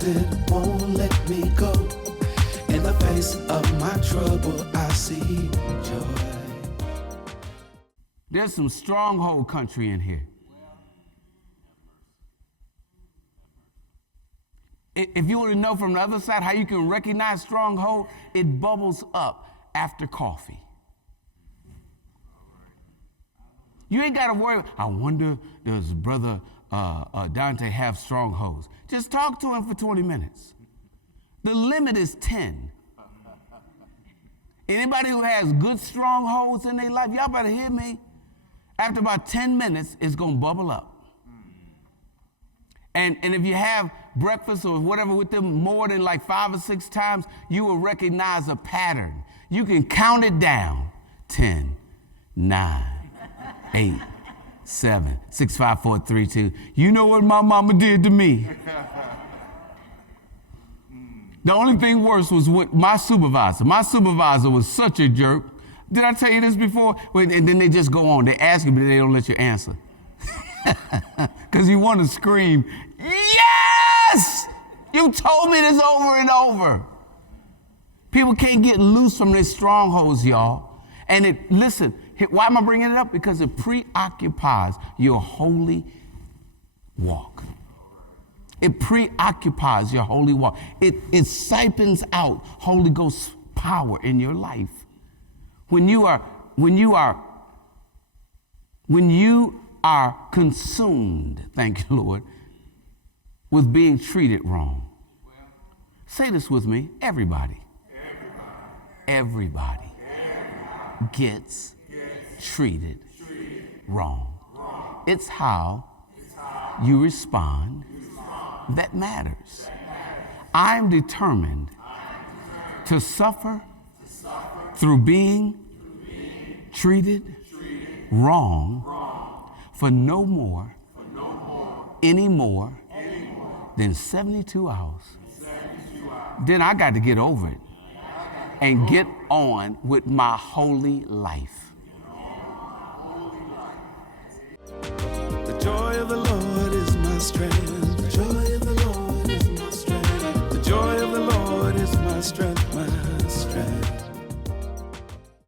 grounded, won't let me go. In the face of my trouble, I see joy. There's some Stronghold Country in here. If you want to know from the other side how you can recognize Stronghold, it bubbles up after coffee. You ain't got to worry, I wonder, does Brother Dante have strongholds? Just talk to him for 20 minutes. The limit is 10. Anybody who has good strongholds in their life, y'all better hear me. After about 10 minutes, it's going to bubble up. And if you have breakfast or whatever with them more than like 5 or 6 times, you will recognize a pattern. You can count it down. 10, 9, 8, 7, 6, 5, 4, 3, 2. You know what my mama did to me. The only thing worse was with my supervisor. My supervisor was such a jerk. Did I tell you this before? And then they just go on. They ask you, but they don't let you answer. Because you want to scream, yes! You told me this over and over. People can't get loose from their strongholds, y'all. And listen, why am I bringing it up? Because it preoccupies your holy walk. It preoccupies your holy walk. It sipens out Holy Ghost power in your life. When you are consumed, thank you, Lord, with being treated wrong. Say this with me. Everybody gets treated wrong. It's how you respond that matters. I'm determined to suffer through being treated wrong for no more, any more than 72 hours. Then I got to get over it and get on with my holy life.